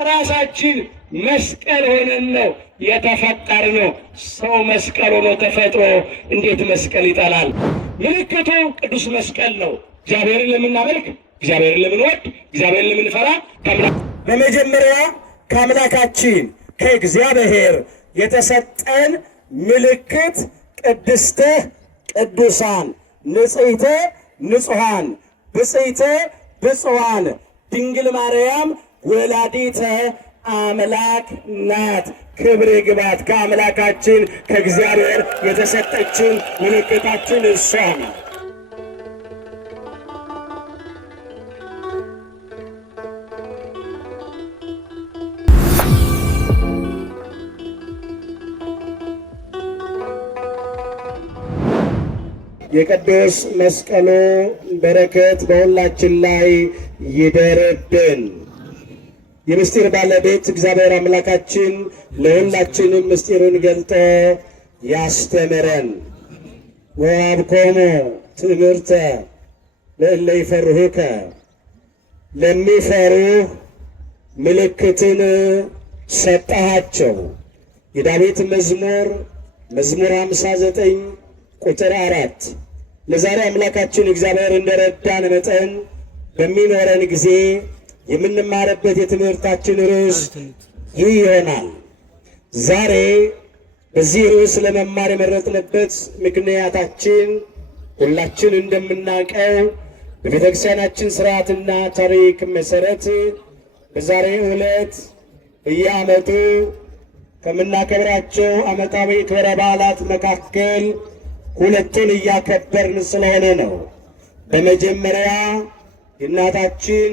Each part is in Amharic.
ራሳችን መስቀል ሆነን ነው የተፈጠርነው። ሰው መስቀል ሆኖ ተፈጥሮ እንዴት መስቀል ይጠላል? ምልክቱ ቅዱስ መስቀል ነው። እግዚአብሔርን ለምናመልክ፣ እግዚአብሔርን ለምንወድ፣ እግዚአብሔርን ለምንፈራ በመጀመሪያ ከአምላካችን ከእግዚአብሔር የተሰጠን ምልክት ቅድስተ ቅዱሳን ንጽሕተ ንጹሐን ብፅዕተ ብፁዓን ድንግል ማርያም ወላዲተ አምላክ ናት። ክብር ይግባት። ከአምላካችን ከእግዚአብሔር የተሰጠችን ምልክታችን እሷ ናት። የቅዱስ መስቀሉ በረከት በሁላችን ላይ ይደርብን። የምስጢር ባለቤት እግዚአብሔር አምላካችን ለሁላችንም ምስጢሩን ገልጦ ያስተምረን። ወአብኮሙ ትምህርተ ለእለ ይፈርሁከ፣ ለሚፈሩህ ምልክትን ሰጠሃቸው። የዳዊት መዝሙር 59 ቁጥር 4። ለዛሬ አምላካችን እግዚአብሔር እንደረዳን መጠን በሚኖረን ጊዜ የምንማርበት የትምህርታችን ርዕስ ይህ ይሆናል። ዛሬ በዚህ ርዕስ ለመማር የመረጥንበት ምክንያታችን ሁላችን እንደምናውቀው በቤተ ክርስቲያናችን ስርዓትና ታሪክ መሰረት በዛሬው ዕለት በየዓመቱ ከምናከብራቸው ዓመታዊ ክብረ በዓላት መካከል ሁለቱን እያከበርን ስለሆነ ነው። በመጀመሪያ የእናታችን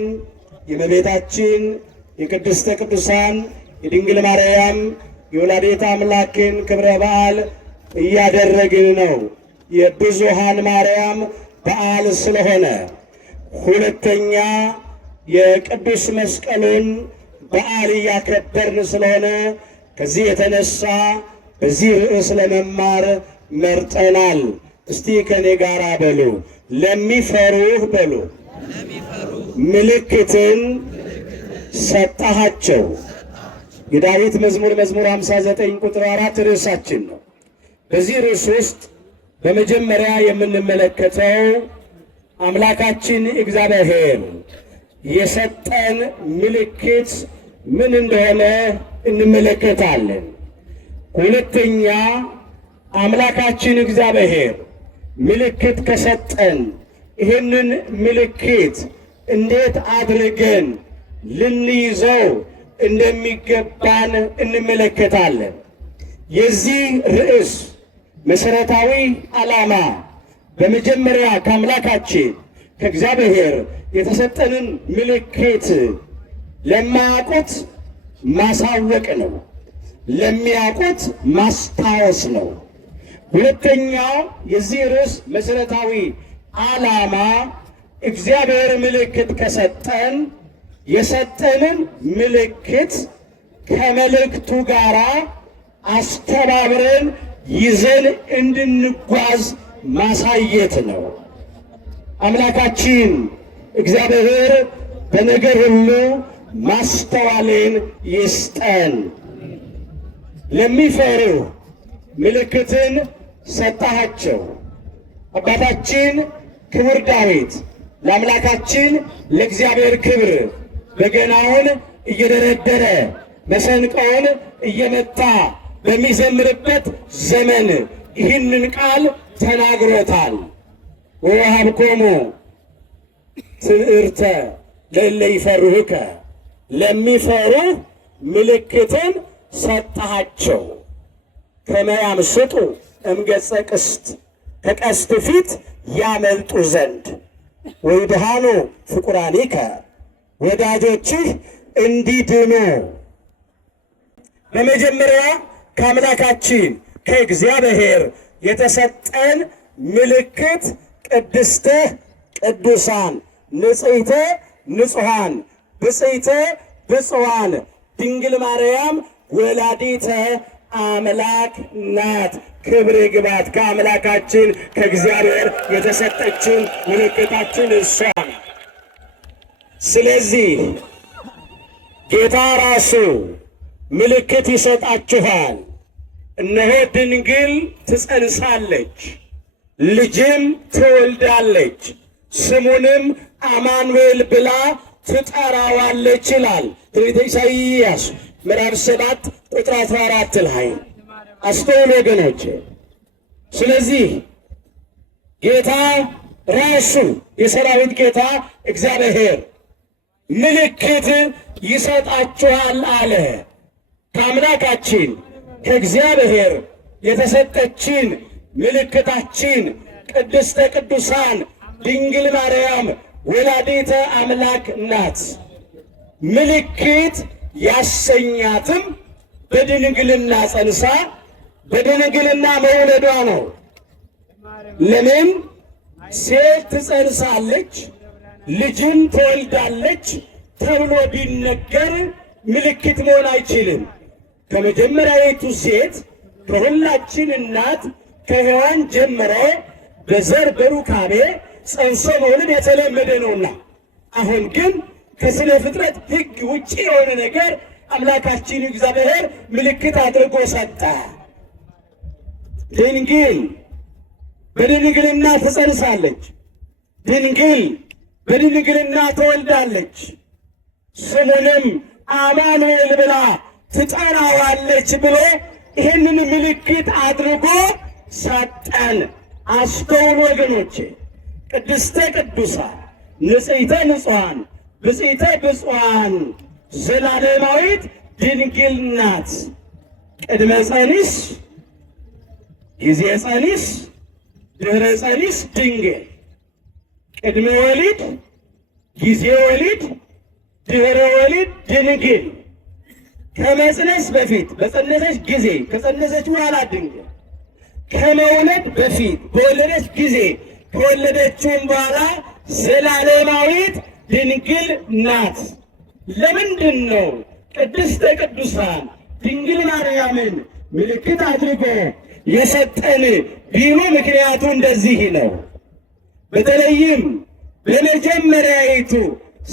የእመቤታችን የቅድስተ ቅዱሳን የድንግል ማርያም የወላዲተ አምላክን ክብረ በዓል እያደረግን ነው። የብዙኃን ማርያም በዓል ስለሆነ፣ ሁለተኛ የቅዱስ መስቀሉን በዓል እያከበርን ስለሆነ ከዚህ የተነሳ በዚህ ርዕስ ለመማር መርጠናል። እስቲ ከኔ ጋር በሉ፣ ለሚፈሩህ በሉ ምልክትን ሰጠሃቸው። የዳዊት መዝሙር 59 ቁጥር 4 ርዕሳችን ነው። በዚህ ርዕስ ውስጥ በመጀመሪያ የምንመለከተው አምላካችን እግዚአብሔር የሰጠን ምልክት ምን እንደሆነ እንመለከታለን። ሁለተኛ አምላካችን እግዚአብሔር ምልክት ከሰጠን ይህንን ምልክት እንዴት አድርገን ልንይዘው እንደሚገባን እንመለከታለን። የዚህ ርዕስ መሰረታዊ ዓላማ በመጀመሪያ ከአምላካችን ከእግዚአብሔር የተሰጠንን ምልክት ለማያውቁት ማሳወቅ ነው፣ ለሚያውቁት ማስታወስ ነው። ሁለተኛው የዚህ ርዕስ መሰረታዊ ዓላማ እግዚአብሔር ምልክት ከሰጠን የሰጠንን ምልክት ከመልእክቱ ጋር አስተባብረን ይዘን እንድንጓዝ ማሳየት ነው። አምላካችን እግዚአብሔር በነገር ሁሉ ማስተዋልን ይስጠን። ለሚፈሩ ምልክትን ሰጠሃቸው። አባታችን ክቡር ዳዊት ለአምላካችን ለእግዚአብሔር ክብር በገናውን እየደረደረ መሰንቆውን እየመታ በሚዘምርበት ዘመን ይህንን ቃል ተናግሮታል። ወወሀብኮሙ ትምህርተ ለእለ ይፈርሁከ፣ ለሚፈሩህ ምልክትን ሰጠሃቸው። ከመ ያምስጡ እምገጸ ቅስት፣ ከቀስት ፊት ያመልጡ ዘንድ ወይድሃኑ ፍቁራኒከ፣ ወዳጆችህ እንዲድኑ። በመጀመሪያ ከአምላካችን ከእግዚአብሔር የተሰጠን ምልክት ቅድስተ ቅዱሳን ንጽሕተ ንጹሐን ብፅዕተ ብፁዓን ድንግል ማርያም ወላዲተ አምላክ ናት። ክብር ይግባት። ከአምላካችን ከእግዚአብሔር የተሰጠችን ምልክታችን እሷ ናት። ስለዚህ ጌታ ራሱ ምልክት ይሰጣችኋል፣ እነሆ ድንግል ትጸንሳለች፣ ልጅም ትወልዳለች፣ ስሙንም አማኑኤል ብላ ትጠራዋለች ይላል ትንቢተ ኢሳይያስ ምዕራፍ 7 ቁጥር 14 ላይ። አስተውሉ ወገኖች። ስለዚህ ጌታ ራሱ የሰራዊት ጌታ እግዚአብሔር ምልክት ይሰጣችኋል አለ። ከአምላካችን ከእግዚአብሔር የተሰጠችን ምልክታችን ቅድስተ ቅዱሳን ድንግል ማርያም ወላዲተ አምላክ ናት። ምልክት ያሰኛትም በድንግልና ጸንሳ በድንግልና መውለዷ ነው። ለምን ሴት ትጸንሳለች ልጅን ትወልዳለች ተብሎ ቢነገር ምልክት መሆን አይችልም። ከመጀመሪያዊቱ ሴት ከሁላችን እናት ከሔዋን ጀምሮ በዘር በሩካቤ ጸንሶ መውለድ የተለመደ ነውና፣ አሁን ግን ከስነ ፍጥረት ሕግ ውጭ የሆነ ነገር አምላካችን እግዚአብሔር ምልክት አድርጎ ሰጠ። ድንግል በድንግልና ትጸንሳለች፣ ድንግል በድንግልና ትወልዳለች፣ ስሙንም አማኑኤል ብላ ትጠራዋለች ብሎ ይህንን ምልክት አድርጎ ሰጠን። አስተውሉ ወገኖቼ። ቅድስተ ቅዱሳን ንጽሕተ ንጹሐን ብጽዕተ ብፁዓን ዘላለማዊት ድንግል ናት። ቅድመ ጸኒስ፣ ጊዜ ጸኒስ፣ ድኅረ ጸኒስ ድንግል። ቅድመ ወሊድ፣ ጊዜ ወሊድ፣ ድኅረ ወሊድ ድንግል። ከመጽነስ በፊት በጸነሰች ጊዜ፣ ከጸነሰች በኋላ ድንግል። ከመውለድ በፊት በወለደች ጊዜ፣ ከወለደችውም በኋላ ዘላለማዊት ድንግል ናት። ለምንድን ነው ቅድስተ ቅዱሳን ድንግል ማርያምን ምልክት አድርጎ የሰጠን ቢሉ ምክንያቱ እንደዚህ ነው። በተለይም በመጀመሪያይቱ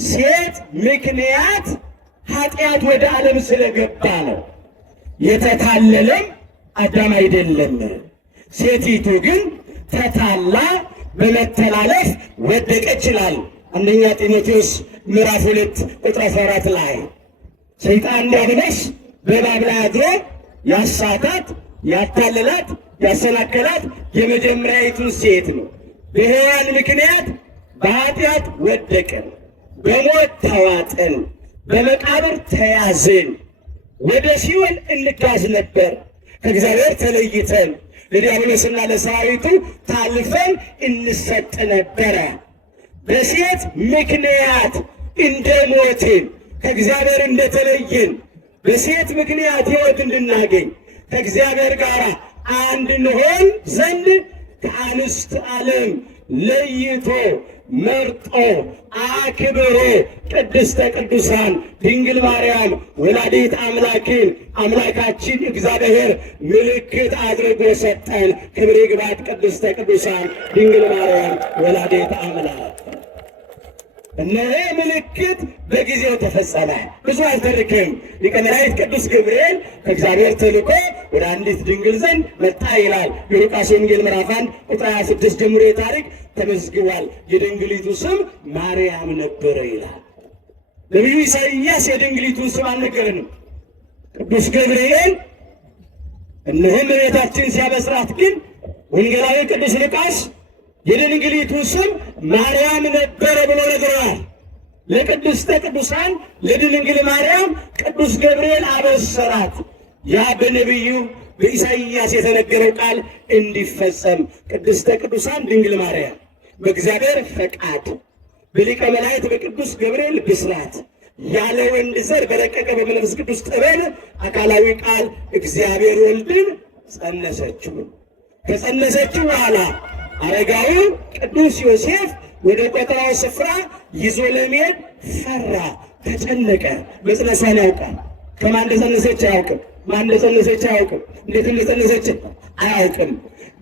ሴት ምክንያት ኃጢአት ወደ ዓለም ስለገባ ነው። የተታለለም አዳም አይደለም። ሴቲቱ ግን ተታላ በመተላለፍ ወደቀች ይላል አንደኛ ጢሞቴዎስ ምዕራፍ 2 ቁጥር 14 ላይ። ሰይጣን ዲያብሎስ በእባብ ላይ አድሮ ያሳታት፣ ያታለላት፣ ያሰናከላት የመጀመሪያዊቱን ሴት ነው። በሔዋን ምክንያት በኃጢአት ወደቅን፣ በሞት ተዋጥን፣ በመቃብር ተያዝን፣ ወደ ሲኦል እንጋዝ ነበር። ከእግዚአብሔር ተለይተን ለዲያብሎስና ለሰራዊቱ ታልፈን እንሰጥ ነበረ። በሴት ምክንያት እንደ ሞትን ከእግዚአብሔር እንደተለየን በሴት ምክንያት ሕይወት እንድናገኝ ከእግዚአብሔር ጋር አንድ እንሆን ዘንድ ከአንስት ዓለም ለይቶ መርጦ አክብሮ ቅድስተ ቅዱሳን ድንግል ማርያም ወላዲት አምላክን አምላካችን እግዚአብሔር ምልክት አድርጎ ሰጠን። ክብር ይግባት ቅድስተ ቅዱሳን ድንግል ማርያም ወላዲት አምላክ። እነሆ ምልክት በጊዜው ተፈጸመ። ብዙ አልተርክም። ሊቀ መላእክት ቅዱስ ገብርኤል ከእግዚአብሔር ተልኮ ወደ አንዲት ድንግል ዘንድ መጣ ይላል የሉቃስ ወንጌል ምዕራፍ 1 ቁጥር 26 ጀምሮ ታሪክ ተመዝግቧል። የድንግሊቱ ስም ማርያም ነበረ ይላል። ነቢዩ ኢሳይያስ የድንግሊቱን ስም አልነገረንም። ቅዱስ ገብርኤል እነሆ እመቤታችን ሲያበስራት ግን ወንጌላዊ ቅዱስ ሉቃስ የድንግሊቱ ስም ማርያም ነበረ ብሎ ነግረዋል። ለቅድስተ ቅዱሳን ለድንግል ማርያም ቅዱስ ገብርኤል አበሰራት። ያ በነቢዩ በኢሳይያስ የተነገረው ቃል እንዲፈጸም ቅድስተ ቅዱሳን ድንግል ማርያም በእግዚአብሔር ፈቃድ በሊቀ መላእክት በቅዱስ ገብርኤል ብስራት ያለ ወንድ ዘር በረቀቀ በመንፈስ ቅዱስ ጥበብ አካላዊ ቃል እግዚአብሔር ወልድን ጸነሰችው። ከጸነሰችው በኋላ አረጋዊ ቅዱስ ዮሴፍ ወደ ቆጠራው ስፍራ ይዞ ለመሄድ ፈራ፣ ተጨነቀ። መጽነሷን ያውቃል። ከማን እንደጸነሰች አያውቅም። ማን እንደጸነሰች አያውቅም። እንዴት እንደጸነሰች አያውቅም።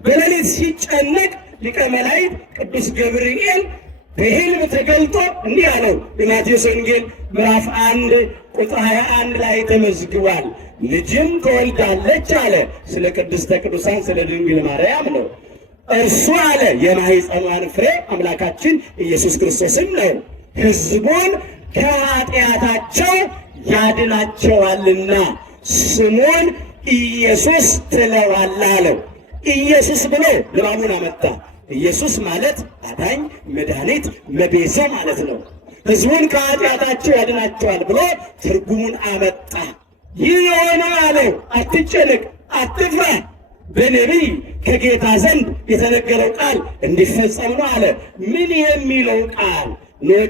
በሌሊት ሲጨነቅ ሊቀ መላእክት ቅዱስ ገብርኤል በሕልም ተገልጦ እንዲህ አለው። የማቴዎስ ወንጌል ምዕራፍ 1 ቁጥር 21 ላይ ተመዝግቧል። ልጅም ትወልዳለች አለ። ስለ ቅድስተ ቅዱሳን ስለ ድንግል ማርያም ነው። እርሱ አለ የማኅፀኗን ፍሬ አምላካችን ኢየሱስ ክርስቶስን ነው። ሕዝቡን ከኃጢአታቸው ያድናቸዋልና ስሙን ኢየሱስ ትለዋለህ አለው። ኢየሱስ ብሎ ልባሙን አመጣ። ኢየሱስ ማለት አዳኝ፣ መድኃኒት፣ መቤዣ ማለት ነው። ሕዝቡን ከኃጢአታቸው ያድናቸዋል ብሎ ትርጉሙን አመጣ። ይህ የሆነው አለው አትጨነቅ፣ አትፍራ፣ በነቢይ ከጌታ ዘንድ የተነገረው ቃል እንዲፈጸም ነው አለ። ምን የሚለው ቃል?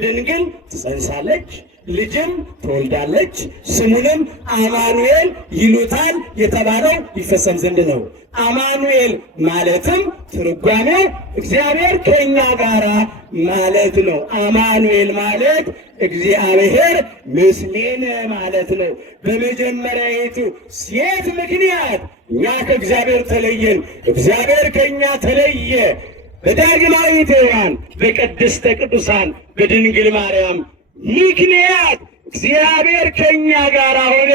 ድንግል ትጸንሳለች፣ ልጅም ትወልዳለች፣ ስሙንም አማኑኤል ይሉታል የተባለው ይፈጸም ዘንድ ነው። አማኑኤል ማለትም ትርጓሜው እግዚአብሔር ከእኛ ጋር ማለት ነው። አማኑኤል ማለት እግዚአብሔር ምስሌነ ማለት ነው። በመጀመሪያይቱ ሴት ምክንያት እኛ ከእግዚአብሔር ተለየን፣ እግዚአብሔር ከእኛ ተለየ። በዳግማዊት ሔዋን በቅድስተ ቅዱሳን በድንግል ማርያም ምክንያት እግዚአብሔር ከእኛ ጋር ሆነ፣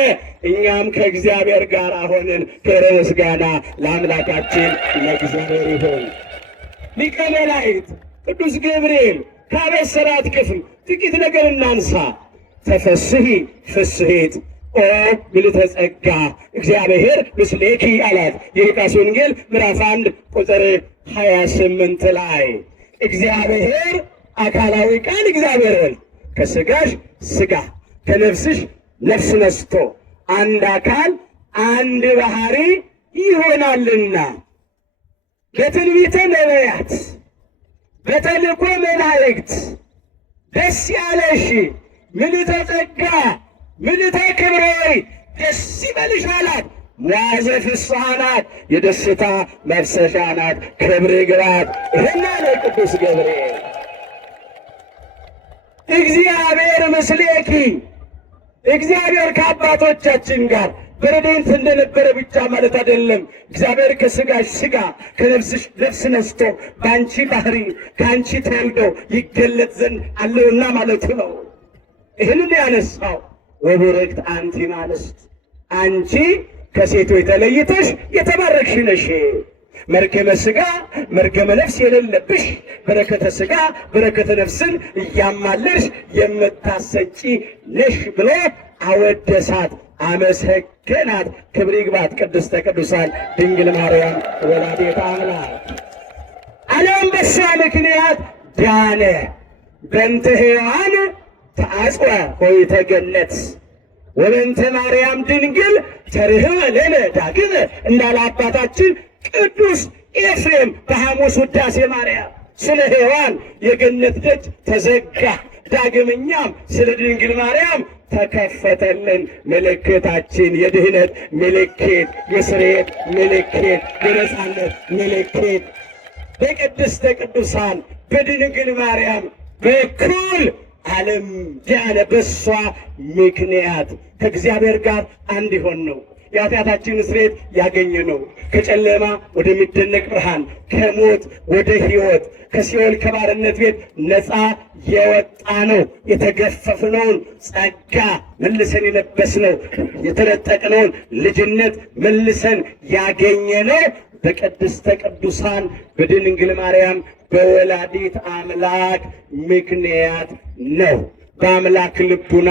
እኛም ከእግዚአብሔር ጋር ሆንን። ክብር ምስጋና ለአምላካችን ለእግዚአብሔር ይሁን። ሊቀ መላእክት ቅዱስ ገብርኤል ካበሰራት ክፍል ጥቂት ነገር እናንሳ። ተፈስሒ ፍስሕት ኦ ምልዕተ ጸጋ እግዚአብሔር ምስሌኪ አላት። የሉቃስ ወንጌል ምዕራፍ 1 ቁጥር 28 ላይ እግዚአብሔር አካላዊ ቃል እግዚአብሔር ወልድ ከሥጋሽ ሥጋ ከነፍስሽ ነፍስ ነስቶ አንድ አካል አንድ ባህሪ ይሆናልና በትንቢተ ነቢያት በተልእኮ መላእክት ደስ ያለሽ ምልዕተ ጸጋ ምልዕተ ክብር ሆይ ደስ ይበልሽ አላት። መዋዕዘ ፍስሐ ናት፣ የደስታ መፍሰሻ ናት፣ ክብር ይግባት። ይህን አለ ቅዱስ ገብርኤል። እግዚአብሔር ምስሌኪ እግዚአብሔር ከአባቶቻችን ጋር በረድኤት እንደነበረ ብቻ ማለት አይደለም። እግዚአብሔር ከሥጋሽ ሥጋ ከነፍስሽ ነፍስ ነስቶ በአንቺ ባህሪ ከአንቺ ተወልዶ ይገለጥ ዘንድ አለውና ማለቱ ነው። ይህንን ያነሳው ወቡርክት አንቲ እምአንስት አንቺ ከሴቶች ተለይተሽ የተባረክሽ ነሽ፣ መርገመ ሥጋ መርገመ ነፍስ የሌለብሽ በረከተ ሥጋ በረከተ ነፍስን እያማለሽ የምታሰጪ ነሽ ብሎ አወደሳት፣ አመሰገናት። ክብር ይግባት ቅድስተ ቅዱሳን ድንግል ማርያም ወላዲተ አምላክ። ዓለም በእሷ ምክንያት ዳነ። በእንተ ሔዋን ተአጽወ ኆኅተ ገነት ወበእንተ ማርያም ድንግል ተርኅወ ለነ ዳግመ እንዳለ አባታችን ቅዱስ ኤፍሬም በሐሙስ ውዳሴ ማርያም ስለ ሔዋን የገነት ደጅ ተዘጋ፣ ዳግመኛም ስለ ድንግል ማርያም ተከፈተልን። ምልክታችን የድኅነት ምልክት፣ የስርየት ምልክት፣ የነፃነት ምልክት በቅድስተ ቅዱሳን በድንግል ማርያም በኩል ዓለም ዳነ። በሷ ምክንያት ከእግዚአብሔር ጋር አንድ ይሆን ነው። የኃጢአታችን ስርየት ያገኘ ነው። ከጨለማ ወደሚደነቅ ብርሃን፣ ከሞት ወደ ሕይወት፣ ከሲኦል ከባርነት ቤት ነፃ የወጣ ነው። የተገፈፍነውን ጸጋ መልሰን የለበስነው፣ የተነጠቅነውን ልጅነት መልሰን ያገኘነው በቅድስተ ቅዱሳን በድንግል ማርያም በወላዲት አምላክ ምክንያት ነው። በአምላክ ልቡና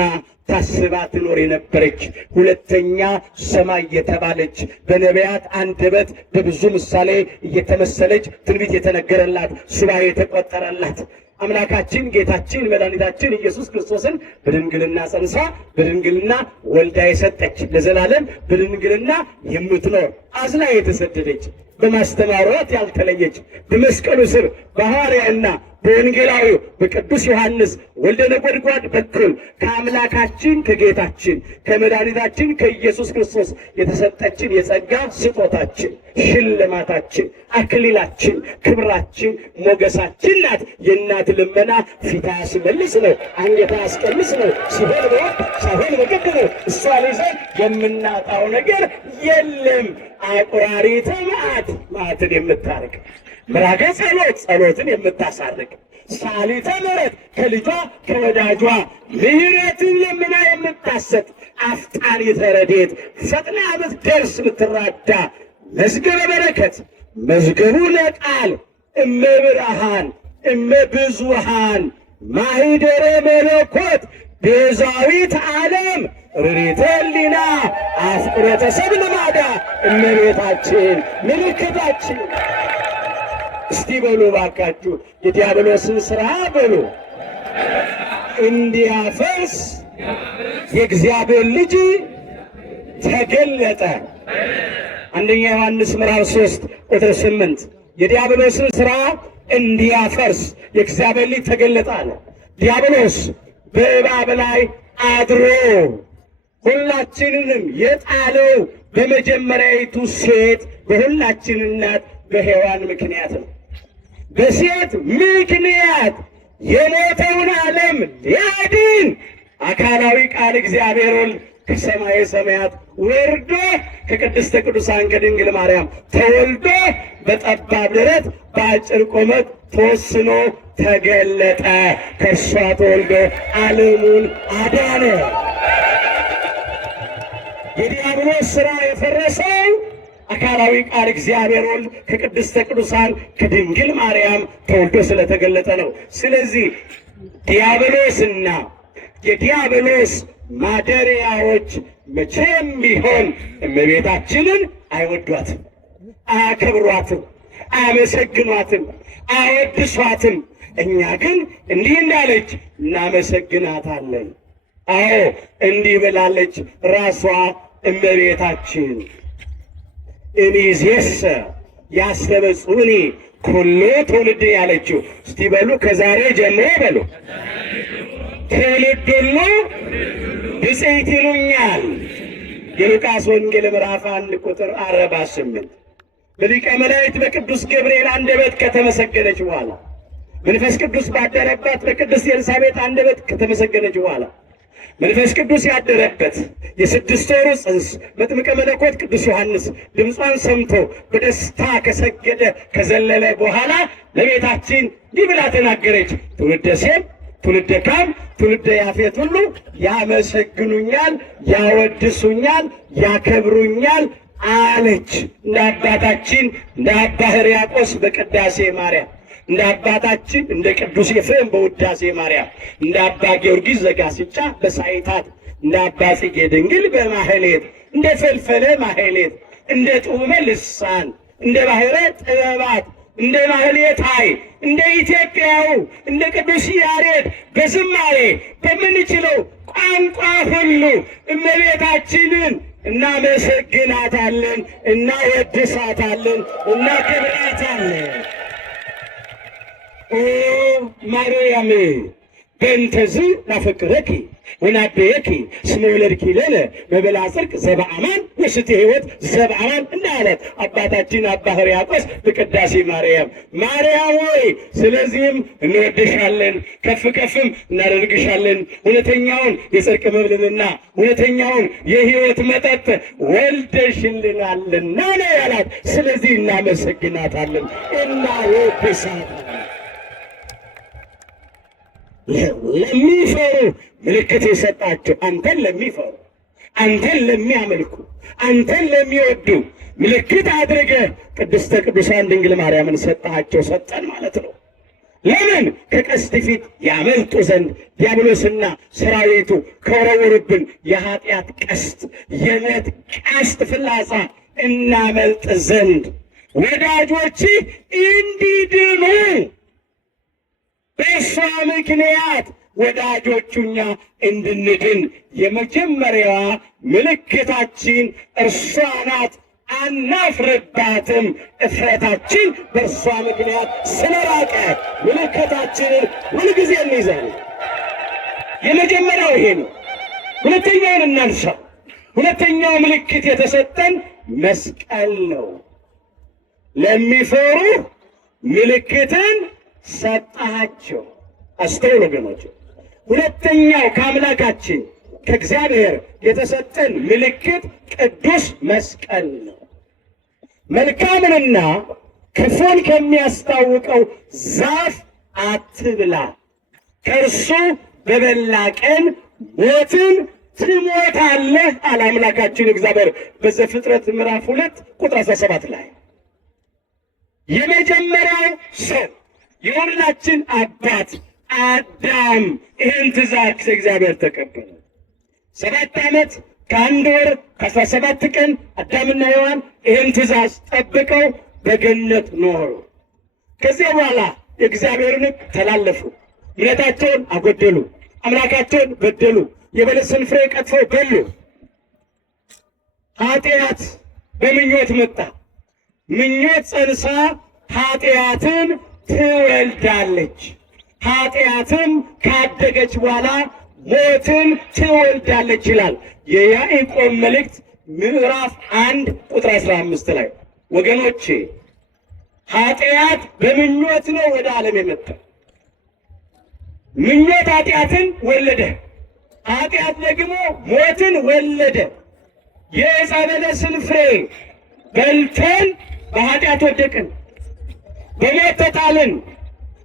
ታስባ ትኖር የነበረች ሁለተኛ ሰማይ የተባለች በነቢያት አንደበት በብዙ ምሳሌ እየተመሰለች ትንቢት የተነገረላት ሱባኤ የተቆጠረላት አምላካችን ጌታችን መድኃኒታችን ኢየሱስ ክርስቶስን በድንግልና ጸንሳ በድንግልና ወልዳ የሰጠች ለዘላለም በድንግልና የምትኖር አዝላ የተሰደደች በማስተማሯት ያልተለየች በመስቀሉ ስር በሐዋርያና በወንጌላዊው በቅዱስ ዮሐንስ ወልደ ነጎድጓድ በኩል ከአምላካችን ከጌታችን ከመድኃኒታችን ከኢየሱስ ክርስቶስ የተሰጠችን የጸጋ ስጦታችን፣ ሽልማታችን፣ አክሊላችን፣ ክብራችን፣ ሞገሳችን ናት። የእናት ልመና ፊት አያስመልስ ነው፣ አንገት አያስቀልስ ነው፣ ሲሆን በወቅ ሳይሆን በግድ ነው። እሷን ይዘን የምናጣው ነገር የለም። አቁራሪተ መዓት መዓትን የምታርቅ ምራገ ጸሎት ጸሎትን የምታሳርቅ ሳሊተ ምሕረት ከልጇ ከወዳጇ ምሕረትን ለምና የምታሰጥ አፍጣኒተ ረድኤት ፈጥና የምትደርስ የምትራዳ መዝገበ በረከት መዝገቡ ለቃል እመብርሃን እመብዙሃን ማኅደረ መለኮት ቤዛዊት ዓለም ርሪተ ሕሊና አፍቅሮተ ሰብእ ልማዳ እመቤታችን ምልክታችን። እስቲ በሉ ባካችሁ የዲያብሎስን ሥራ በሉ እንዲያፈርስ የእግዚአብሔር ልጅ ተገለጠ። አንደኛ ዮሐንስ ምዕራፍ 3 ቁጥር 8 የዲያብሎስን ሥራ እንዲያፈርስ የእግዚአብሔር ልጅ ተገለጠ አለ። ዲያብሎስ በእባብ ላይ አድሮ ሁላችንንም የጣለው በመጀመሪያይቱ ሴት በሁላችን እናት በሔዋን ምክንያት ነው። በሴት ምክንያት የሞተውን ዓለም ሊያድን አካላዊ ቃል እግዚአብሔር ወልድ ከሰማየ ሰማያት ወርዶ ከቅድስተ ቅዱሳን ከድንግል ማርያም ተወልዶ በጠባብ ደረት በአጭር ቁመት ተወስኖ ተገለጠ። ከእርሷ ተወልዶ ዓለሙን አዳነ። የዲያብሎስ ሥራ የፈረሰው አካላዊ ቃል እግዚአብሔር ወልድ ከቅድስተ ቅዱሳን ከድንግል ማርያም ተወልዶ ስለተገለጠ ነው። ስለዚህ ዲያብሎስና የዲያብሎስ ማደሪያዎች መቼም ቢሆን እመቤታችንን አይወዷትም፣ አያከብሯትም፣ አያመሰግኗትም፣ አያወድሷትም። እኛ ግን እንዲህ እንዳለች እናመሰግናታለን። አዎ እንዲህ ብላለች ራሷ እመቤታችን እምይእዜሰ ያስተበጽሑኒ ኩሉ ትውልድ ያለችው። እስቲ በሉ ከዛሬ ጀምሮ በሉ ትውልድ ሁሉ ብፅዕት ይሉኛል። የሉቃስ ወንጌል ምዕራፍ 1 ቁጥር 48 በሊቀ መላእክት በቅዱስ ገብርኤል አንደበት ከተመሰገነች በኋላ መንፈስ ቅዱስ ባደረባት በቅድስት ኤልሳቤጥ አንደበት ከተመሰገነች በኋላ መንፈስ ቅዱስ ያደረበት የ6 ወሩ ጽንስ መጥምቀ መለኮት ቅዱስ ዮሐንስ ድምጿን ሰምቶ በደስታ ከሰገደ ከዘለለ በኋላ ለቤታችን እንዲህ ብላ ተናገረች። ትውልደ ሴም፣ ትውልደ ካም፣ ትውልደ ያፌት ሁሉ ያመሰግኑኛል፣ ያወድሱኛል፣ ያከብሩኛል አለች። እንደ አባታችን እንደ አባ ሕርያቆስ በቅዳሴ ማርያም፣ እንደ አባታችን እንደ ቅዱስ ኤፍሬም በውዳሴ ማርያም፣ እንደ አባ ጊዮርጊስ ዘጋስጫ በሳይታት፣ እንደ አባ ጽጌ ድንግል በማህሌት፣ እንደ ፈልፈለ ማህሌት፣ እንደ ጡመ ልሳን፣ እንደ ባሕረ ጥበባት፣ እንደ ማህሌታይ፣ እንደ ኢትዮጵያው እንደ ቅዱስ ያሬድ በዝማሬ በምንችለው ቋንቋ ሁሉ እመቤታችንን እናመሰግናታለን፣ እናወድሳታለን፣ እናከብራታለን። ኦ ማርያም በእንተዝ ናፈቅረኪ ወናበየኪ እስመ ወለድኪ ለነ መበላ ጽድቅ ዘበአማን ወስተ ሕይወት ዘበአማን እንዳለት አባታችን አባ ሕርያቆስ በቅዳሴ ማርያም። ማርያም ሆይ ስለዚህም እንወድሻለን፣ ከፍ ከፍም እናደርግሻለን። እውነተኛውን የጽድቅ መብልንና እውነተኛውን የሕይወት መጠጥ ወልደሽልናልና ነው ያላት። ስለዚህ እናመሰግናታለን፣ እናወድሳታለን። ለሚፈሩ ምልክት የሰጣቸው አንተን ለሚፈሩ፣ አንተን ለሚያመልኩ፣ አንተን ለሚወዱ ምልክት አድርገህ ቅድስተ ቅዱሳን ድንግል ማርያምን ሰጣቸው፣ ሰጠን ማለት ነው። ለምን? ከቀስት ፊት ያመልጡ ዘንድ ዲያብሎስና ሰራዊቱ ከወረወሩብን የኃጢአት ቀስት የሞት ቀስት ፍላጻ እናመልጥ ዘንድ ወዳጆች እንዲድኑ በእሷ ምክንያት ወዳጆቹኛ እንድንድን የመጀመሪያዋ ምልክታችን እርሷ ናት። አናፍርባትም። እፍረታችን በእርሷ ምክንያት ስለራቀ ምልክታችንን ሁልጊዜ እንይዛለን። የመጀመሪያው ይሄ ነው። ሁለተኛውን እናንሳ። ሁለተኛው ምልክት የተሰጠን መስቀል ነው። ለሚፈሩ ምልክትን ሰጣቸው። አስተውሉ ወገኖች፣ ሁለተኛው ከአምላካችን ከእግዚአብሔር የተሰጠን ምልክት ቅዱስ መስቀል ነው። መልካምንና ክፉን ከሚያስታውቀው ዛፍ አትብላ፣ ከእርሱ በበላ ቀን ሞትን ትሞታለህ አለ አምላካችን እግዚአብሔር በዘፍጥረት ምዕራፍ 2 ቁጥር 17 ላይ። የመጀመሪያው ሰው የሁላችን አባት አዳም ይህን ትእዛዝ ከእግዚአብሔር ተቀበለ። 7 ዓመት ከ1 ወር ከ17 ቀን አዳምና ሔዋን ይህን ትእዛዝ ጠብቀው በገነት ኖሩ። ከዚያ በኋላ የእግዚአብሔርን ሕግ ተላለፉ፣ እምነታቸውን አጎደሉ፣ አምላካቸውን በደሉ፣ የበለስን ፍሬ ቀጥፈው በሉ። ኃጢአት በምኞት መጣ። ምኞት ጸንሳ ኃጢአትን ትወልዳለች። ኃጢአትም ካደገች በኋላ ሞትን ትወልዳለች ይላል የያዕቆብ መልእክት ምዕራፍ 1 ቁጥር 15 ላይ። ወገኖቼ ኃጢአት በምኞት ነው ወደ ዓለም የመጣ። ምኞት ኃጢአትን ወለደ፣ ኃጢአት ደግሞ ሞትን ወለደ። የዕፀ በለስን ፍሬ በልተን በኃጢአት ወደቅን፣ በሞት ተጣልን፣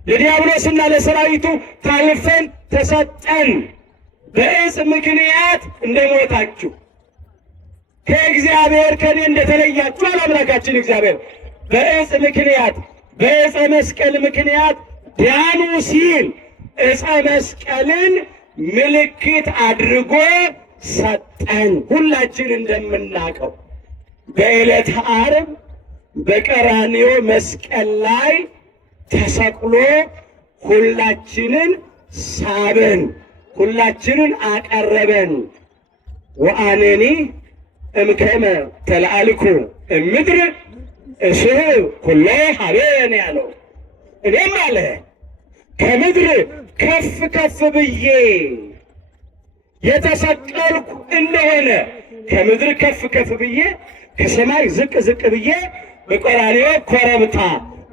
ለዲያብሎስና ለሰራዊቱ ታልፈን ተሰጠን። በዕፅ ምክንያት እንደሞታችሁ ከእግዚአብሔር ከኔ እንደተለያችሁ አለ አምላካችን እግዚአብሔር። በዕፅ ምክንያት በዕፀ መስቀል ምክንያት ዳኑ ሲል ዕፀ መስቀልን ምልክት አድርጎ ሰጠን። ሁላችን እንደምናውቀው በዕለተ ዓርብ በቀራንዮ መስቀል ላይ ተሰቅሎ ሁላችንን ሳበን፣ ሁላችንን አቀረበን። ወአነኒ እምከመ ተለአልኩ እምድር እስሕብ ኩሎ ኀቤነ ያለው እኔም አለ ከምድር ከፍ ከፍ ብዬ የተሰቀልኩ እንደሆነ ከምድር ከፍ ከፍ ብዬ ከሰማይ ዝቅ ዝቅ ብዬ በቀራንዮ ኮረብታ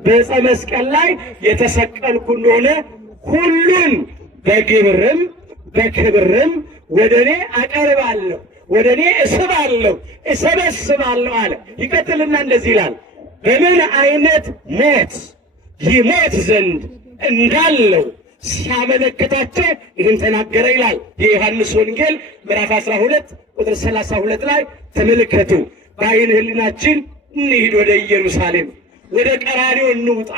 በዕፀ መስቀል ላይ የተሰቀልኩ እንደሆነ ሁሉን በግብርም በክብርም ወደ እኔ አቀርባለሁ፣ ወደ እኔ እስባለሁ፣ እሰበስባለሁ አለ። ይቀጥልና እንደዚህ ይላል፣ በምን አይነት ሞት ይሞት ዘንድ እንዳለው ሲያመለክታቸው ይህን ተናገረ ይላል የዮሐንስ ወንጌል ምዕራፍ 12 ቁጥር 32 ላይ ተመልከቱ። በዓይነ ሕሊናችን እንሂድ ወደ ኢየሩሳሌም፣ ወደ ቀራንዮ እንውጣ።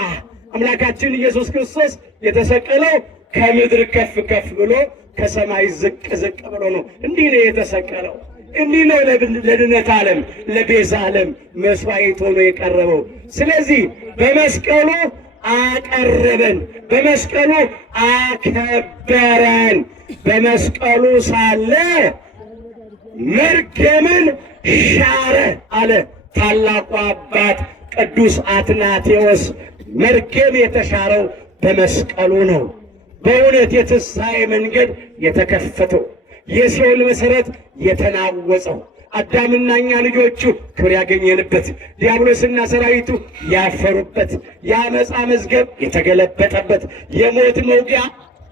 አምላካችን ኢየሱስ ክርስቶስ የተሰቀለው ከምድር ከፍ ከፍ ብሎ ከሰማይ ዝቅ ዝቅ ብሎ ነው። እንዲህ ነው የተሰቀለው። እንዲህ ነው ለድነት ዓለም ለቤዛ ዓለም መስዋዕት ሆኖ የቀረበው። ስለዚህ በመስቀሉ አቀረበን፣ በመስቀሉ አከበረን። በመስቀሉ ሳለ መርገምን ሻረ አለ ታላቁ አባት ቅዱስ አትናቴዎስ። መርገም የተሻረው በመስቀሉ ነው። በእውነት የትንሣኤ መንገድ የተከፈተው፣ የሲኦል መሠረት የተናወጸው፣ አዳምና እኛ ልጆቹ ክብር ያገኘንበት፣ ዲያብሎስና ሰራዊቱ ያፈሩበት፣ የአመፃ መዝገብ የተገለበጠበት፣ የሞት መውጊያ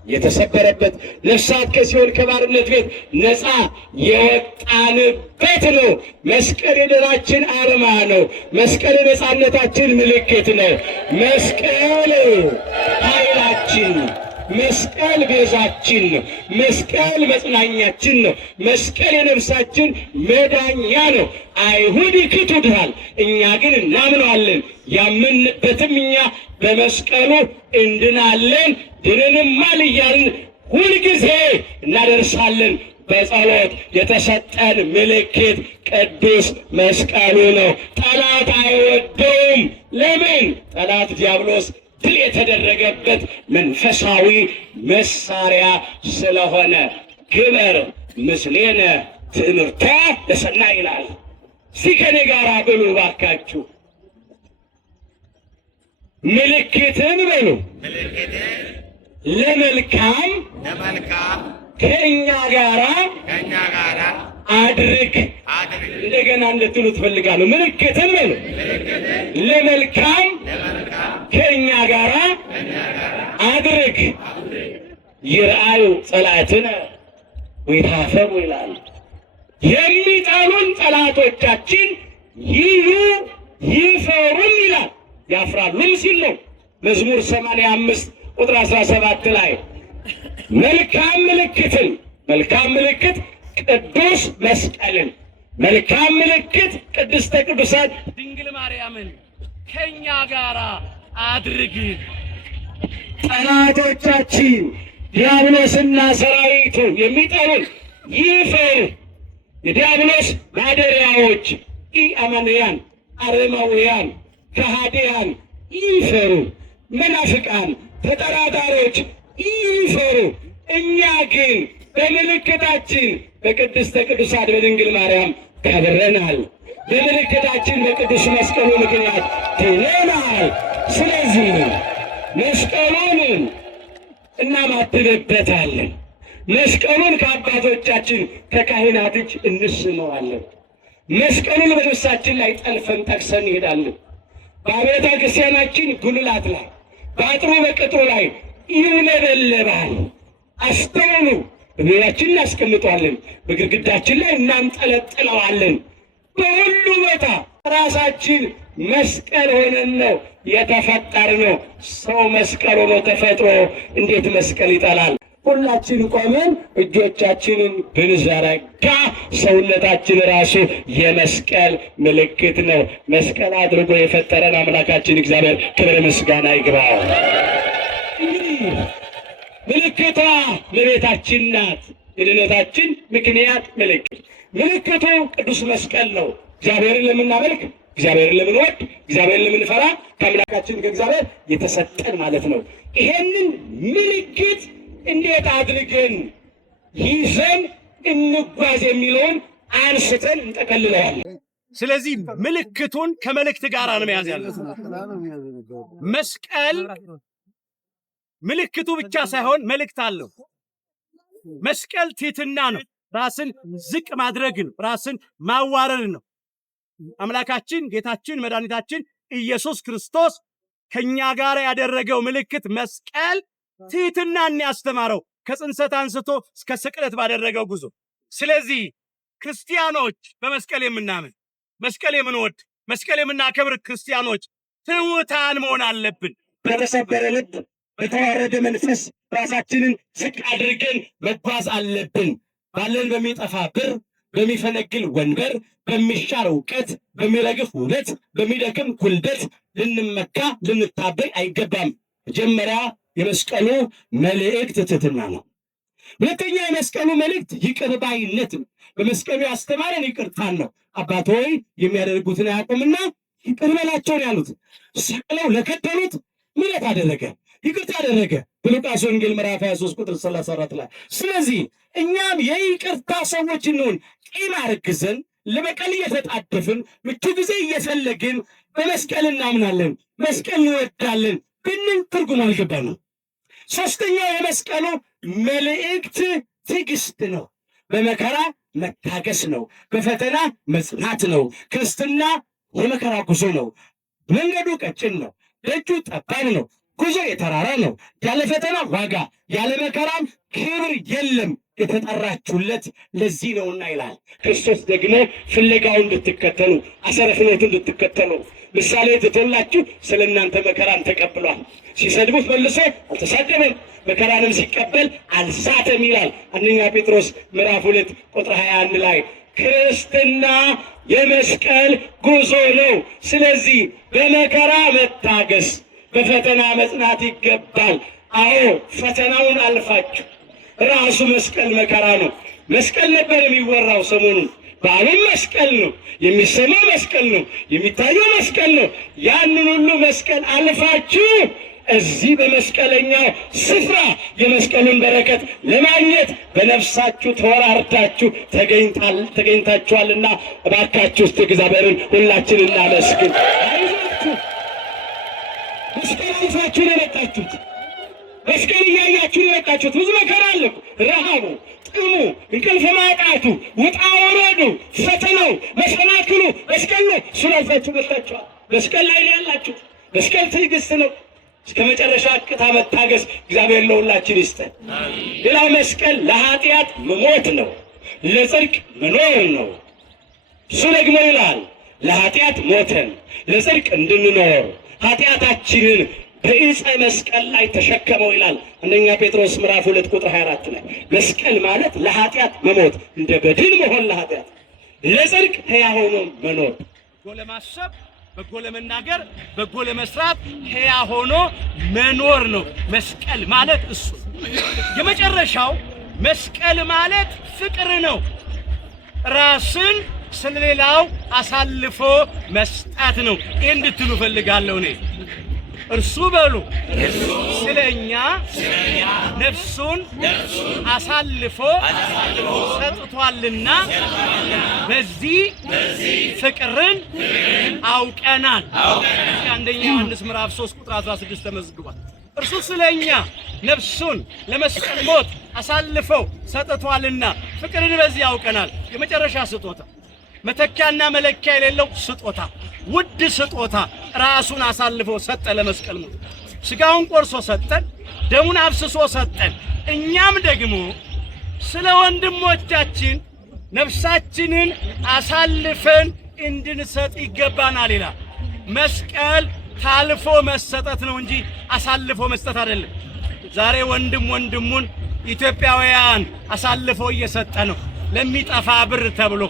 የተሰበረበት፣ ነፍሳት ከሲኦል ከባርነት ቤት ነፃ የወጣንበት ነው። መስቀል የድላችን አርማ ነው። መስቀል የነፃነታችን ምልክት ነው። መስቀል ኃይላችን፣ መስቀል ቤዛችን ነው። መስቀል መጽናኛችን ነው። መስቀል የነፍሳችን መዳኛ ነው። አይሁድ ይክቱታል፣ እኛ ግን እናምነዋለን። ያምንበትም እኛ በመስቀሉ እንድናለን፣ ድነንማል እያልን ሁልጊዜ እናደርሳለን። በጸሎት የተሰጠን ምልክት ቅዱስ መስቀሉ ነው። ጠላት አይወደውም። ለምን? ጠላት ዲያብሎስ ድል የተደረገበት መንፈሳዊ መሳሪያ ስለሆነ። ግበር ምስሌነ ትእምርተ ለሰናይ ይላል። እስቲ ከኔ ጋር በሉ ባካችሁ፣ ምልክትን በሉ ለመልካም ከእኛ ጋራ አድርግ። እንደገና እንድትሉ ትፈልጋለሁ። ምልክትን በሉ ለመልካም ከእኛ ጋራ አድርግ። ይርአዩ ጸላእትነ ወይታፈሩ ይላል። የሚጠሉን ጠላቶቻችን ይዩ ይፈሩም ይላል። ያፍራሉም ሲል ነው። መዝሙር 85 ቁጥር 17 ላይ መልካም ምልክት ቅዱስ መስቀልን፣ መልካም ምልክት ቅድስተ ቅዱሳን ድንግል ማርያምን ከኛ ጋር አድርግ። ጠላቶቻችን ዲያብሎስና ሰራዊቱ የሚጠሩን ይፈሩ። የዲያብሎስ ማደሪያዎች ኢአማንያን፣ አረማውያን፣ ከሃዲያን ይፈሩ። መናፍቃን፣ ተጠራጣሪዎች ይፈሩ። እኛ ግን በምልክታችን በቅድስተ ቅዱሳን በድንግል ማርያም ከብረናል። በምልክታችን በቅዱስ መስቀሉ ምክንያት ድነናል። ስለዚህ መስቀሉን እናማትበታለን። መስቀሉን ከአባቶቻችን ከካህናት እጅ እንስመዋለን። መስቀሉን በልብሳችን ላይ ጠልፈን ጠቅሰን እንሄዳለን። በቤተ ክርስቲያናችን ጉልላት ላይ በአጥሩ በቅጥሩ ላይ ይውለበለባል። አስተውሉ። በቤታችን እናስቀምጠዋለን፣ በግድግዳችን ላይ እናንጠለጥለዋለን። በሁሉ ቦታ ራሳችን መስቀል ሆነን ነው የተፈጠርነው። ሰው መስቀል ሆኖ ተፈጥሮ እንዴት መስቀል ይጠላል? ሁላችን ቆመን እጆቻችንን ብንዘረጋ ሰውነታችን ራሱ የመስቀል ምልክት ነው። መስቀል አድርጎ የፈጠረን አምላካችን እግዚአብሔር ክብር ምስጋና ይግባው። እንግዲህ ምልክቷ እመቤታችን ናት። የድነታችን ምክንያት ምልክቱ ቅዱስ መስቀል ነው። እግዚአብሔርን ለምናመልክ፣ እግዚአብሔርን ለምንወድ፣ እግዚአብሔርን ለምንፈራ ከአምላካችን ከእግዚአብሔር የተሰጠን ማለት ነው። ይሄንን ምልክት እንዴት አድርገን ይዘን እንጓዝ የሚለውን አንስተን እንጠቀልለዋለን። ስለዚህ ምልክቱን ከመልእክት ጋር ነው መያዝ ያለው። መስቀል ምልክቱ ብቻ ሳይሆን መልእክት አለው። መስቀል ትሕትና ነው። ራስን ዝቅ ማድረግ ነው። ራስን ማዋረድ ነው። አምላካችን ጌታችን መድኃኒታችን ኢየሱስ ክርስቶስ ከኛ ጋር ያደረገው ምልክት መስቀል ትሕትናን ያስተማረው ከጽንሰት አንስቶ እስከ ስቅለት ባደረገው ጉዞ። ስለዚህ ክርስቲያኖች በመስቀል የምናምን፣ መስቀል የምንወድ፣ መስቀል የምናከብር ክርስቲያኖች ትሑታን መሆን አለብን። በተሰበረ ልብ በተዋረደ መንፈስ ራሳችንን ዝቅ አድርገን መጓዝ አለብን። ባለን በሚጠፋ ብር፣ በሚፈነግል ወንበር፣ በሚሻር እውቀት፣ በሚረግፍ ውበት፣ በሚደክም ጉልበት ልንመካ ልንታበይ አይገባም። መጀመሪያ የመስቀሉ መልእክት ትሕትና ነው። ሁለተኛ የመስቀሉ መልእክት ይቅር ባይነት ነው። በመስቀሉ ያስተማረን ይቅርታን ነው። አባት ሆይ የሚያደርጉትን አያውቁምና ይቅር በላቸው ነው ያሉት። ሰቅለው ለከተሉት ምሕረት አደረገ፣ ይቅርታ አደረገ በሉቃስ ወንጌል ምዕራፍ 23 ቁጥር 34 ላይ። ስለዚህ እኛም የይቅርታ ሰዎች እንሆን። ቂም አርግዘን ለበቀል እየተጣደፍን ምቹ ጊዜ እየፈለግን በመስቀል እናምናለን፣ መስቀል እንወዳለን ብንል ትርጉም አልገባንም። ሶስተኛው የመስቀሉ መልእክት ትዕግስት ነው። በመከራ መታገስ ነው። በፈተና መጽናት ነው። ክርስትና የመከራ ጉዞ ነው። መንገዱ ቀጭን ነው። ደጁ ጠባብ ነው። ጉዞ የተራራ ነው። ያለ ፈተና ዋጋ፣ ያለ መከራም ክብር የለም። የተጠራችሁለት ለዚህ ነውና ይላል። ክርስቶስ ደግሞ ፍለጋውን እንድትከተሉ፣ አሰረ ፍኖቱን እንድትከተሉ ምሳሌ ትቶላችሁ ስለ እናንተ መከራን ተቀብሏል። ሲሰድቡት መልሶ አልተሳደበም፣ መከራንም ሲቀበል አልዛተም ይላል። አንደኛ ጴጥሮስ ምዕራፍ 2 ቁጥር 21 ላይ ክርስትና የመስቀል ጉዞ ነው። ስለዚህ በመከራ መታገስ፣ በፈተና መጽናት ይገባል። አዎ ፈተናውን አልፋችሁ ራሱ መስቀል መከራ ነው። መስቀል ነበር የሚወራው ሰሞኑን። በዓሉም መስቀል ነው፣ የሚሰማው መስቀል ነው፣ የሚታየው መስቀል ነው። ያንን ሁሉ መስቀል አልፋችሁ እዚህ በመስቀለኛው ስፍራ የመስቀሉን በረከት ለማግኘት በነፍሳችሁ ተወራርዳችሁ ተገኝታችኋልና እባካችሁ እስቲ እግዚአብሔርን ሁላችን እናመስግን። አይዟችሁ፣ መስቀል አልፋችሁ ነው የመጣችሁት። መስቀል እያያችሁ ነው የመጣችሁት። ብዙ መከራ አለ። ረሃቡ፣ ጥሙ፣ እንቅልፍ ማጣቱ፣ ውጣ ወረዱ፣ ፈተናው፣ መሰናክሉ መስቀል ነው። እሱን አልፋችሁ መጣችኋል። መስቀል ላይ ነው ያላችሁት። መስቀል ትዕግስት ነው። እስከ መጨረሻ ቅታ መታገስ እግዚአብሔር ለሁላችን ይስጠን። ሌላው መስቀል ለኃጢአት መሞት ነው፣ ለጽድቅ መኖር ነው። እሱ ደግሞ ይላል ለኃጢአት ሞተን ለጽድቅ እንድንኖር ኃጢአታችንን በዕፀ መስቀል ላይ ተሸከመው ይላል አንደኛ ጴጥሮስ ምዕራፍ 2 ቁጥር 24 ላይ። መስቀል ማለት ለኃጢአት መሞት፣ እንደ በድን መሆን ለኃጢአት፣ ለጽድቅ ሕያው ሆኖ መኖር፣ በጎ ለማሰብ፣ በጎ ለመናገር፣ በጎ ለመስራት ሕያው ሆኖ መኖር ነው መስቀል ማለት እሱ። የመጨረሻው መስቀል ማለት ፍቅር ነው። ራስን ስለሌላው አሳልፎ መስጠት ነው። ይህ እንድትሉ ፈልጋለሁ እኔ። እርሱ በሉ ስለኛ ነፍሱን አሳልፎ ሰጥቷልና በዚህ ፍቅርን አውቀናል። አንደኛ ዮሐንስ ምዕራፍ 3 ቁጥር 16 ተመዝግቧል። እርሱ ስለኛ ነፍሱን ለመስቀል ሞት አሳልፎ ሰጥቷልና ፍቅርን በዚህ አውቀናል። የመጨረሻ ስጦታ፣ መተኪያና መለኪያ የሌለው ስጦታ፣ ውድ ስጦታ ራሱን አሳልፎ ሰጠ ለመስቀል ሞት። ስጋውን ቆርሶ ሰጠን፣ ደሙን አፍስሶ ሰጠን። እኛም ደግሞ ስለ ወንድሞቻችን ነፍሳችንን አሳልፈን እንድንሰጥ ይገባናል ይላል። መስቀል ታልፎ መሰጠት ነው እንጂ አሳልፎ መስጠት አይደለም። ዛሬ ወንድም ወንድሙን ኢትዮጵያውያን አሳልፎ እየሰጠ ነው። ለሚጠፋ ብር ተብሎ፣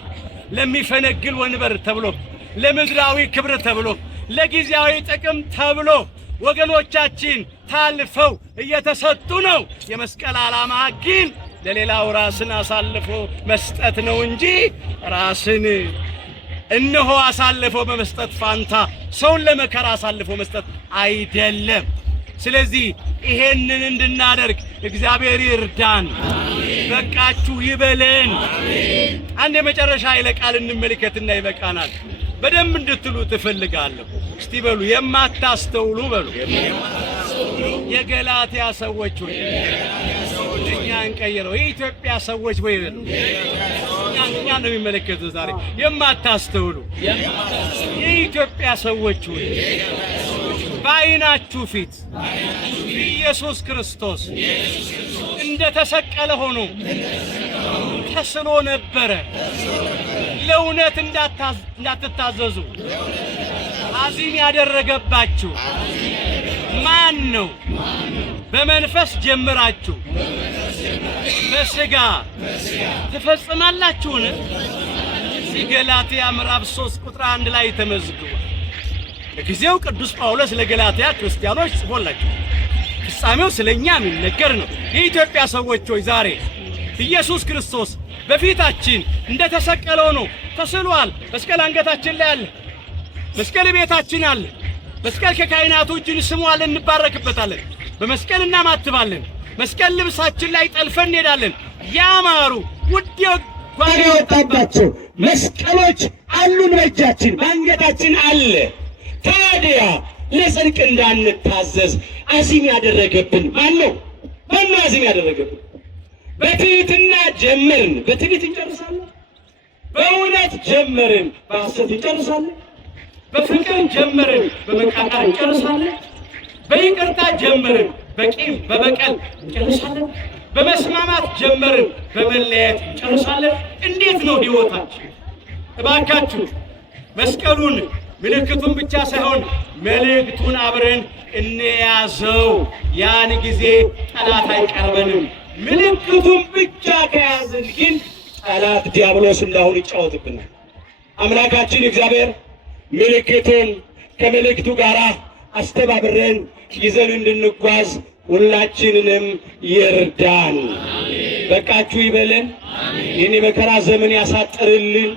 ለሚፈነግል ወንበር ተብሎ፣ ለምድራዊ ክብር ተብሎ፣ ለጊዜያዊ ጥቅም ተብሎ ወገኖቻችን ታልፈው እየተሰጡ ነው። የመስቀል ዓላማ ግን ለሌላው ራስን አሳልፎ መስጠት ነው እንጂ ራስን እነሆ አሳልፎ በመስጠት ፋንታ ሰውን ለመከራ አሳልፎ መስጠት አይደለም። ስለዚህ ይሄንን እንድናደርግ እግዚአብሔር ይርዳን። በቃችሁ ይበለን። አንድ የመጨረሻ ኃይለ ቃል እንመልከትና ይበቃናል። በደንብ እንድትሉ ትፈልጋለሁ። እስቲ በሉ የማታስተውሉ በሉ። የገላትያ ሰዎች ወይ እኛ እንቀይረው፣ የኢትዮጵያ ሰዎች ወይ በሉ። እኛ ነው የሚመለከተው ዛሬ። የማታስተውሉ የኢትዮጵያ ሰዎች ወይ በዓይናችሁ ፊት ኢየሱስ ክርስቶስ እንደተሰቀለ ሆኖ ተስሎ ነበረ። ለእውነት እንዳትታዘዙ አዚም ያደረገባችሁ ማን ነው? በመንፈስ ጀምራችሁ በሥጋ ትፈጽማላችሁን? ገላትያ ምዕራፍ 3 ቁጥር 1 ላይ ተመዝግቧል። ለጊዜው ቅዱስ ጳውሎስ ለገላትያ ክርስቲያኖች ጽፎላቸው፣ ፍጻሜው ስለኛ የሚነገር ነው። የኢትዮጵያ ሰዎች ሆይ ዛሬ ኢየሱስ ክርስቶስ በፊታችን እንደተሰቀለው ነው ተስሏል። መስቀል አንገታችን ላይ አለ። መስቀል ቤታችን አለ። መስቀል ከካህናቱ እጅ እንስመዋለን፣ እንባረክበታለን። በመስቀል እናማትባለን። መስቀል ልብሳችን ላይ ጠልፈን እንሄዳለን። ያማሩ ውድ ዋጋ የወጣባቸው መስቀሎች አሉን፣ በእጃችን በአንገታችን አለ። ታዲያ ለጽድቅ እንዳንታዘዝ አዚም ያደረገብን ማን ነው? ማን ነው አዚም ያደረገብን? በትሕትና ጀመርን፣ በትዕቢት እንጨርሳለን። በእውነት ጀመርን፣ በሐሰት እንጨርሳለን። በፍቅር ጀመርን፣ በመቃቃር እንጨርሳለን። በይቅርታ ጀመርን፣ በቂም በበቀል እንጨርሳለን። በመስማማት ጀመርን፣ በመለያየት እንጨርሳለን። እንዴት ነው ሕይወታችን? እባካችሁ መስቀሉን ምልክቱን ብቻ ሳይሆን መልእክቱን አብረን እንያዘው። ያን ጊዜ ጠላት አይቀርበንም። ምልክቱን ብቻ ከያዝን ግን ጠላት ዲያብሎስ እንዳሁን ይጫወትብናል። አምላካችን እግዚአብሔር ምልክቱን ከምልክቱ ጋር አስተባብረን ይዘን እንድንጓዝ ሁላችንንም ይርዳን። በቃችሁ ይበለን። ይህን የመከራ ዘመን ያሳጥርልን።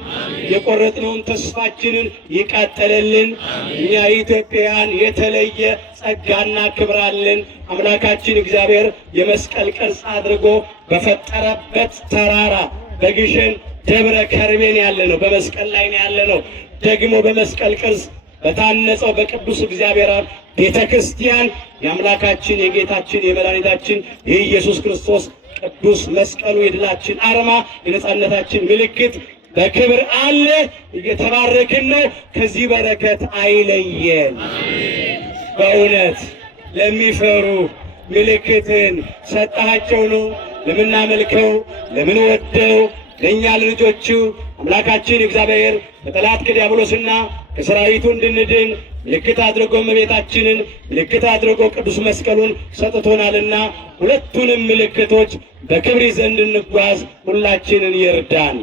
የቆረጥነውን ተስፋችንን ይቀጥልልን። እኛ ኢትዮጵያውያን የተለየ ጸጋና ክብር አለን። አምላካችን እግዚአብሔር የመስቀል ቅርጽ አድርጎ በፈጠረበት ተራራ በግሸን ደብረ ከርቤን ያለ ነው። በመስቀል ላይ ነው ያለ ነው። ደግሞ በመስቀል ቅርጽ በታነጸው በቅዱስ እግዚአብሔር ቤተ ክርስቲያን የአምላካችን የጌታችን የመድኃኒታችን የኢየሱስ ክርስቶስ ቅዱስ መስቀሉ የድላችን አርማ የነጻነታችን ምልክት በክብር አለ። እየተባረክን ነው። ከዚህ በረከት አይለየን። በእውነት ለሚፈሩ ምልክትን ሰጣቸው ነው ለምናመልከው ለምንወደው ለእኛ ለልጆቹ አምላካችን እግዚአብሔር ከጠላት ከዲያብሎስና ከሰራዊቱ እንድንድን ምልክት አድርጎ እመቤታችንን ምልክት አድርጎ ቅዱስ መስቀሉን ሰጥቶናልና ሁለቱንም ምልክቶች በክብር ይዘን እንድንጓዝ ሁላችንን ይርዳን።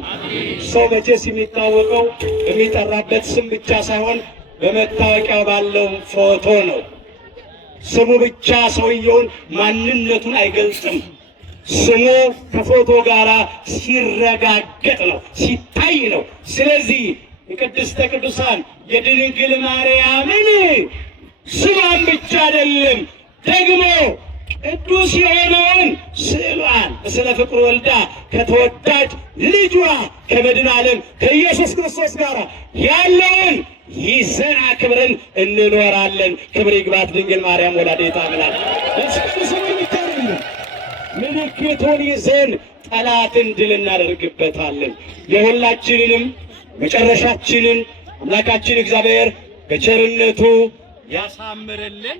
ሰው መቼስ የሚታወቀው የሚጠራበት ስም ብቻ ሳይሆን በመታወቂያው ባለው ፎቶ ነው። ስሙ ብቻ ሰውየውን ማንነቱን አይገልጽም። ስሙ ከፎቶ ጋር ሲረጋገጥ ነው፣ ሲታይ ነው። ስለዚህ የቅድስተ ቅዱሳን የድንግል ማርያምን ስሟን ብቻ አይደለም ደግሞ ቅዱስ የሆነውን ስዕሏን ስለ ፍቅር ወልዳ ከተወዳጅ ልጇ ከመድኃኔ ዓለም ከኢየሱስ ክርስቶስ ጋር ያለውን ይዘን አክብረን እንኖራለን። ክብር ይግባት ድንግል ማርያም ወላዲተ አምላክ። ምልክቱን ይዘን ጠላትን ድል እናደርግበታለን። የሁላችንንም መጨረሻችንን አምላካችን እግዚአብሔር በቸርነቱ ያሳምርልን።